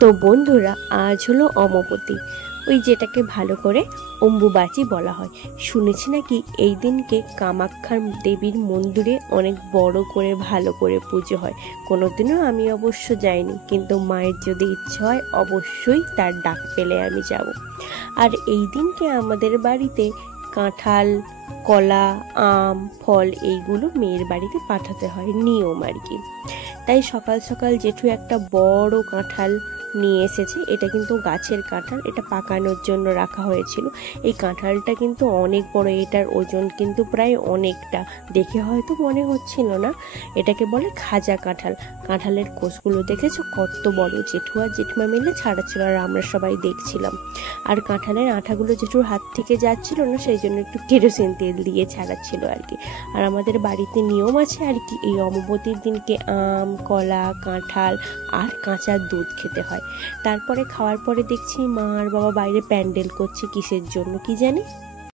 তো বন্ধুরা, আজ হলো অমাবতী, ওই যেটাকে ভালো করে অম্বুবাচী বলা হয়। শুনেছি নাকি এই দিনকে কামাখ্যার দেবীর মন্দিরে অনেক বড় করে ভালো করে পুজো হয়। কোনোদিনও আমি অবশ্য যাইনি, কিন্তু মায়ের যদি ইচ্ছা হয় অবশ্যই তার ডাক পেলে আমি যাব। আর এই দিনকে আমাদের বাড়িতে কাঁঠাল, কলা, আম, ফল এইগুলো মেয়ের বাড়িতে পাঠাতে হয়, নিয়ম আর কি। তাই সকাল সকাল জেঠু একটা বড় কাঁঠাল নিয়ে এসেছে। এটা কিন্তু গাছের কাঁঠাল, এটা পাকানোর জন্য রাখা হয়েছিল। এই কাঁঠালটা কিন্তু অনেক বড়, এটার ওজন কিন্তু প্রায় অনেকটা, দেখে হয়তো মনে হচ্ছিল না। এটাকে বলে খাজা কাঁঠাল। কাঁঠালের কোষগুলো দেখেছো কত বড়, জেঠু আর জেঠিমা মিলে ছাড়াচ্ছিল আর আমরা সবাই দেখছিলাম। আর কাঁঠালের আঠাগুলো জেঠুর হাত থেকে যাচ্ছিল না, সেই জন্য একটু কেরোসিন তেল দিয়ে ছাড়াচ্ছিল আর কি। আর আমাদের বাড়িতে নিয়ম আছে আর কি, এই অমাবতীর দিনকে আম, কলা, কাঁঠাল আর কাঁচা দুধ খেতে হয়। তারপরে খাওয়ার পরে দেখছি মা আর বাবা বাইরে প্যান্ডেল করছে, কিসের জন্য কি জানি।